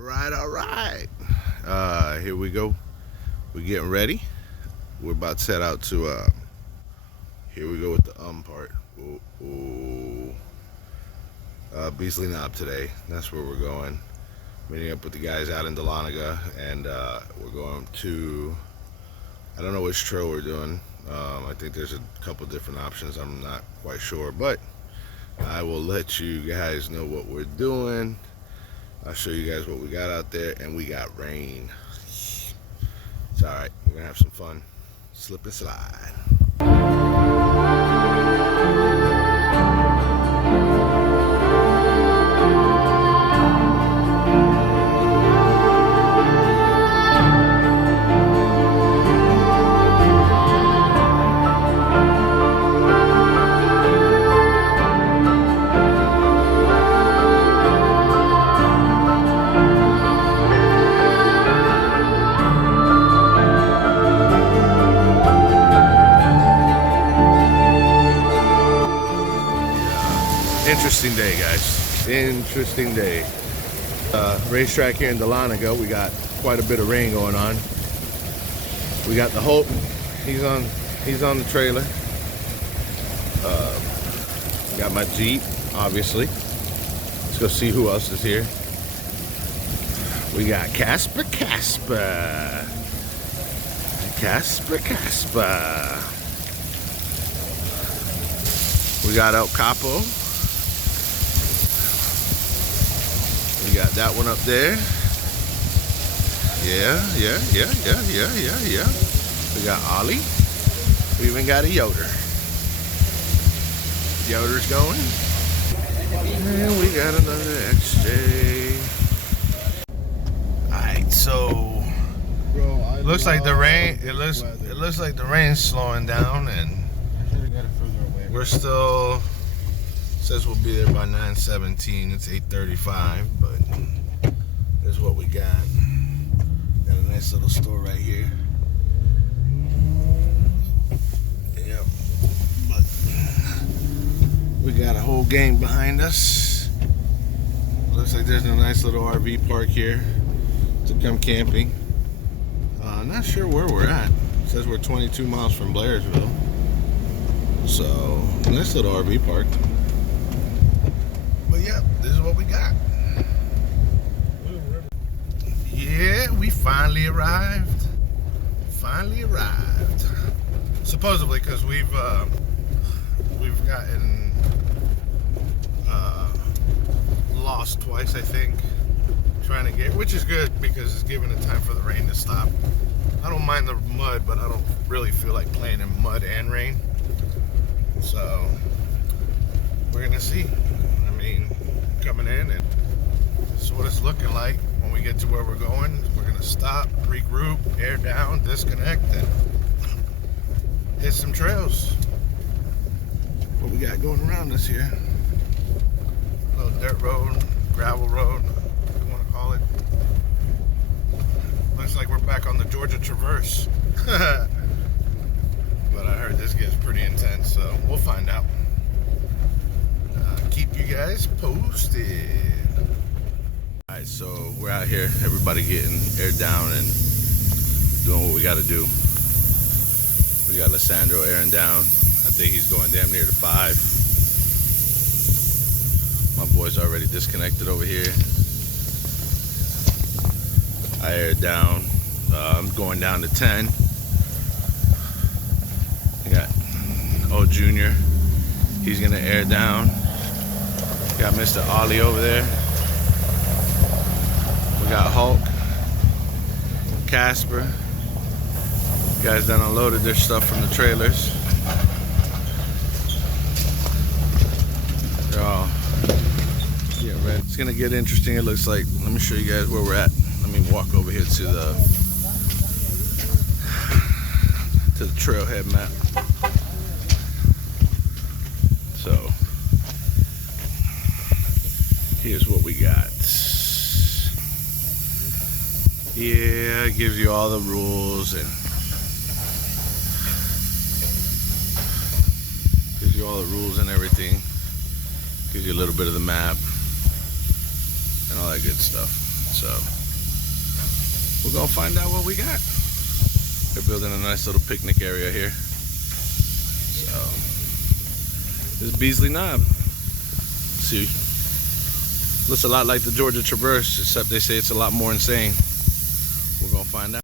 All right. Here we go. We're getting ready. We're about to set out to, here we go with the part. Beasley Knob today. That's where we're going. Meeting up with the guys out in Dahlonega, and we're going to, I don't know which trail we're doing. I think there's a couple different options. I'm not quite sure, but I will let you guys know what we're doing. I'll show you guys what we got out there, and we got rain. It's all right. We're gonna have some fun. Slip and slide. Interesting day, guys. Interesting day. Racetrack here in Dahlonega. We got quite a bit of rain going on. We got the Hope. He's on the trailer. Got my Jeep, obviously. Let's go see who else is here. We got Casper. We got El Capo. We got that one up there. Yeah. We got Ollie. We even got a Yoder. Yoder's going. And we got another XJ. Alright, so looks like the rain it looks like the rain's slowing down, and we're still, says we'll be there by 9:17. It's 8:35, but this is what we got. Got a nice little store right here. Yep. But we got a whole gang behind us. Looks like there's a nice little RV park here to come camping. Not sure where we're at. It says we're 22 miles from Blairsville. So, nice little RV park. But yeah, this is what we got. Yeah, we finally arrived. Supposedly, because we've gotten lost twice, I think, trying to get, which is good because it's giving it time for the rain to stop. I don't mind the mud, but I don't really feel like playing in mud and rain. So we're gonna see. I mean, coming in, and this is what it's looking like. When we get to where we're going, we're gonna stop, regroup, air down, disconnect, and hit some trails. What we got going around us here? A little dirt road, gravel road, what you want to call it. Looks like we're back on the Georgia Traverse. But I heard this gets pretty intense, so we'll find out. Keep you guys posted. Alright, so we're out here, everybody getting aired down and doing what we got to do. We got Lissandro airing down. I think he's going damn near to 5. My boy's already disconnected over here. I aired down. I'm going down to 10. We got old Junior. He's gonna air down. Got Mr. Ollie over there. We got Hulk, Casper. Guys done unloaded their stuff from the trailers. They're all getting ready. It's gonna get interesting, it looks like. Let me show you guys where we're at. Let me walk over here to the trailhead map. So here's what we got. Yeah, it gives you all the rules and gives you all the rules and everything. Gives you a little bit of the map and all that good stuff. So we're gonna find out what we got. They're building a nice little picnic area here. So this is Beasley Knob. See, looks a lot like the Georgia Traverse, except they say it's a lot more insane. We're gonna find out.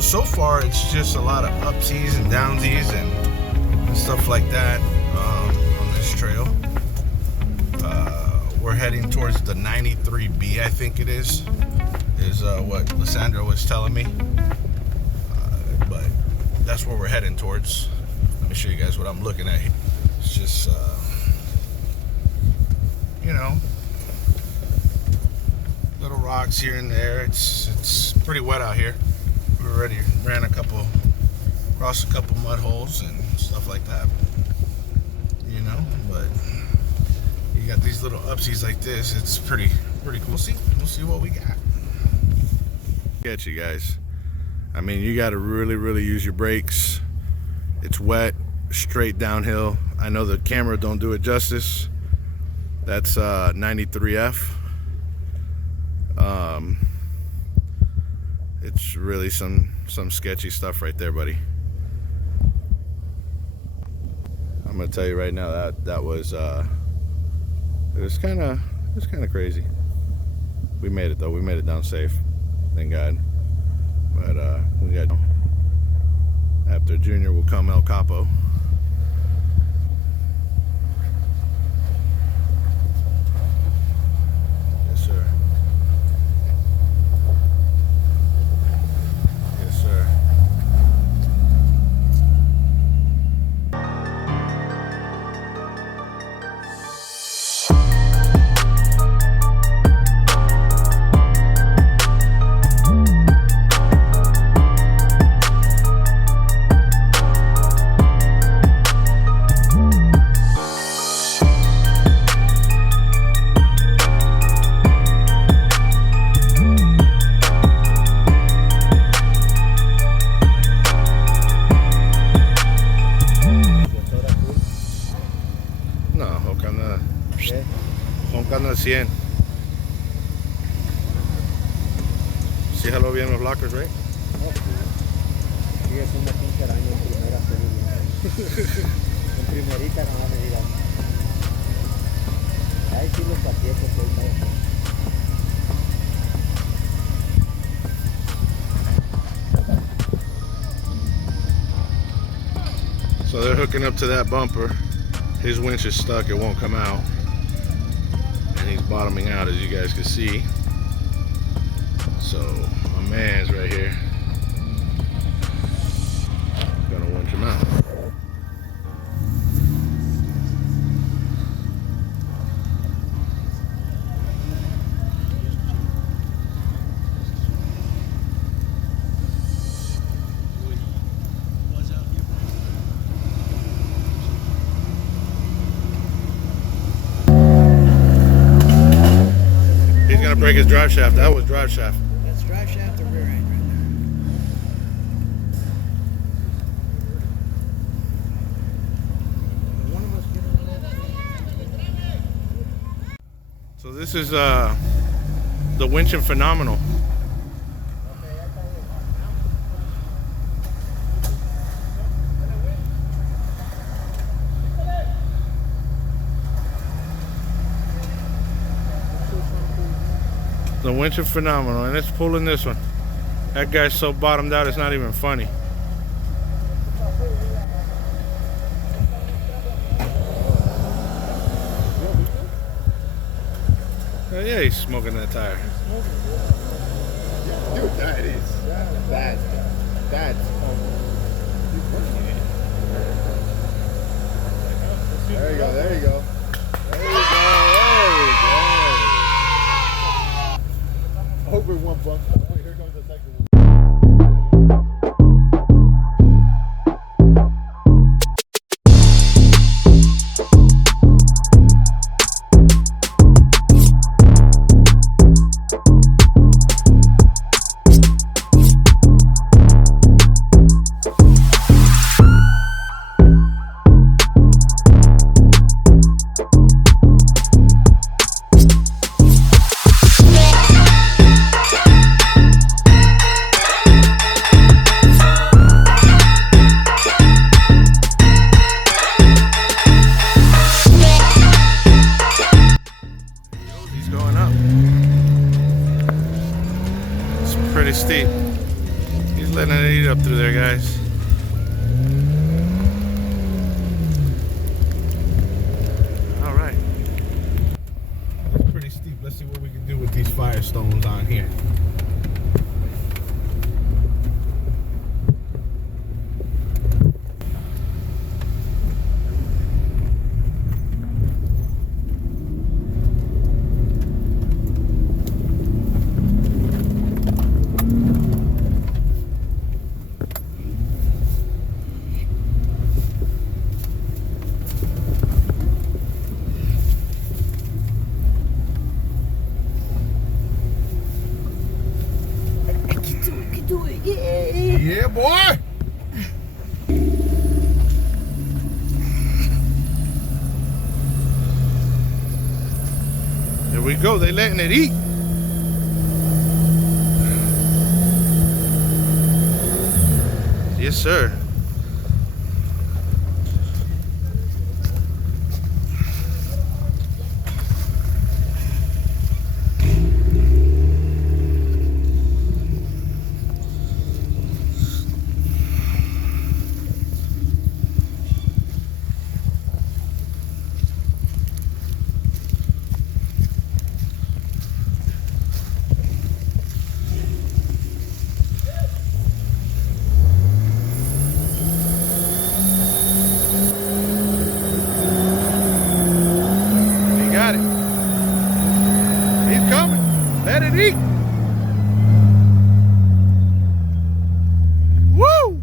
So far it's just a lot of upsies and downsies and stuff like that on this trail. We're heading towards the 93B, I think it is what Lysandra was telling me, but that's where we're heading towards. Let me show you guys what I'm looking at here. It's just you know, little rocks here and there. It's pretty wet out here. We already ran across a couple mud holes and stuff like that, you know. But you got these little upsies like this. It's pretty cool. We'll see what we got. Get you guys. I mean, you got to really use your brakes. It's wet, straight downhill. I know the camera don't do it justice. That's 93F. It's really some sketchy stuff right there, buddy. I'm gonna tell you right now that was it was kind of crazy. We made it though. We made it down safe, thank God. But we got, after Junior will come El Capo. Yes, sir. Yes, sir. Juncando al 100. Sí, jaló bien los lockers, right? Sí, es una pinche araña en primera serie. En primerita no va a venir. Ahí sí los paquetes, So they're hooking up to that bumper. His winch is stuck, it won't come out. And he's bottoming out, as you guys can see. So my man's right here. Gonna winch him out. Break his drive shaft. That was drive shaft. That's drive shaft or rear end right there. So this is the Winching Phenomenal. The Winching Phenomenal, and it's pulling this one. That guy's so bottomed out, it's not even funny. Oh yeah, he's smoking that tire. Dude, that is bad. There you go. Let's see what we can do with these Firestones on here. Yeah, boy! There we go, they letting it eat. Yes, sir. Let it eat. Woo!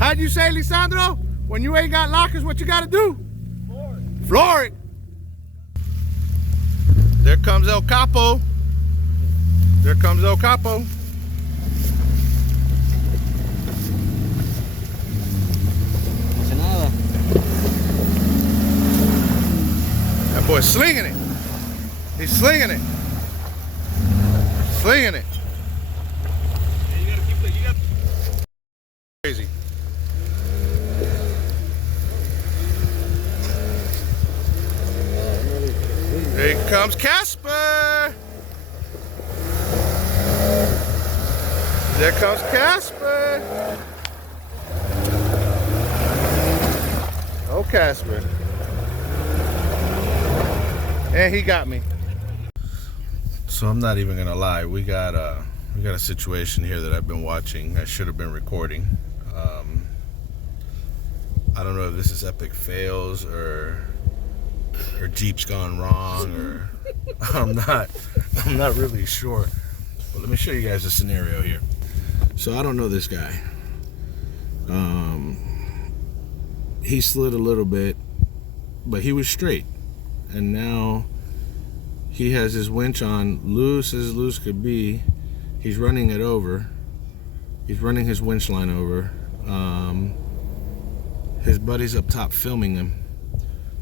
How'd you say, Lisandro? When you ain't got lockers, what you gotta do? Floor it. Floor it. There comes El Capo. There comes El Capo. No hace nada. That boy's slinging it. He's slinging it. Slinging it. Yeah, you gotta keep it. Crazy. Here comes Casper. There comes Casper. Oh, Casper. And he got me. So I'm not even gonna lie. We got a situation here that I've been watching. I should have been recording. I don't know if this is epic fails or Jeep's gone wrong, or I'm not really sure. But let me show you guys a scenario here. So I don't know this guy. He slid a little bit, but he was straight. And now he has his winch on loose as loose could be. He's running it over. He's running his winch line over. His buddy's up top filming him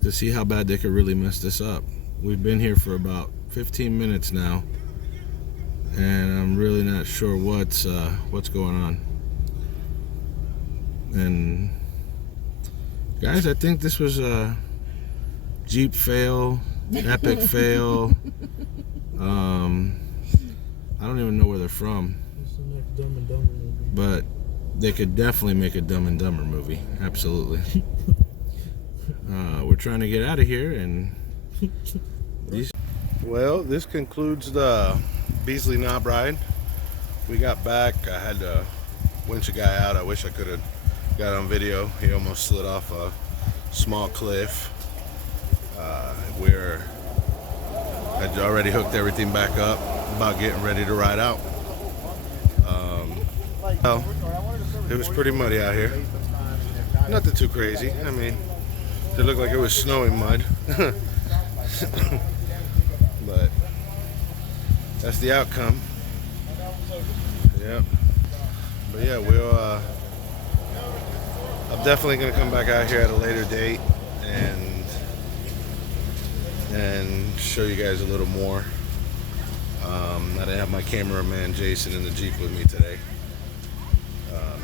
to see how bad they could really mess this up. We've been here for about 15 minutes now, and I'm really not sure what's going on. And guys, I think this was a Jeep fail, epic fail. I don't even know where they're from, but they could definitely make a Dumb and Dumber movie. Absolutely. We're trying to get out of here, and well, this concludes the Beasley Knob ride. We got back. I had to winch a guy out. I wish I could have got on video. He almost slid off a small cliff. I'd already hooked everything back up, about getting ready to ride out. Well, it was pretty muddy out here. Nothing too crazy. I mean, it looked like it was snowing mud. But that's the outcome. Yep. But yeah, I'm definitely gonna come back out here at a later date and show you guys a little more. I didn't have my cameraman Jason in the Jeep with me today.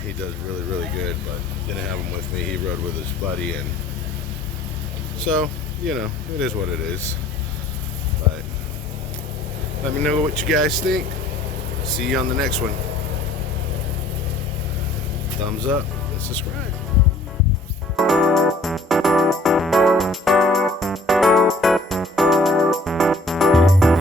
He does really, really good, but didn't have him with me. He rode with his buddy, and so, you know, it is what it is. But let me know what you guys think. See you on the next one. Thumbs up and subscribe.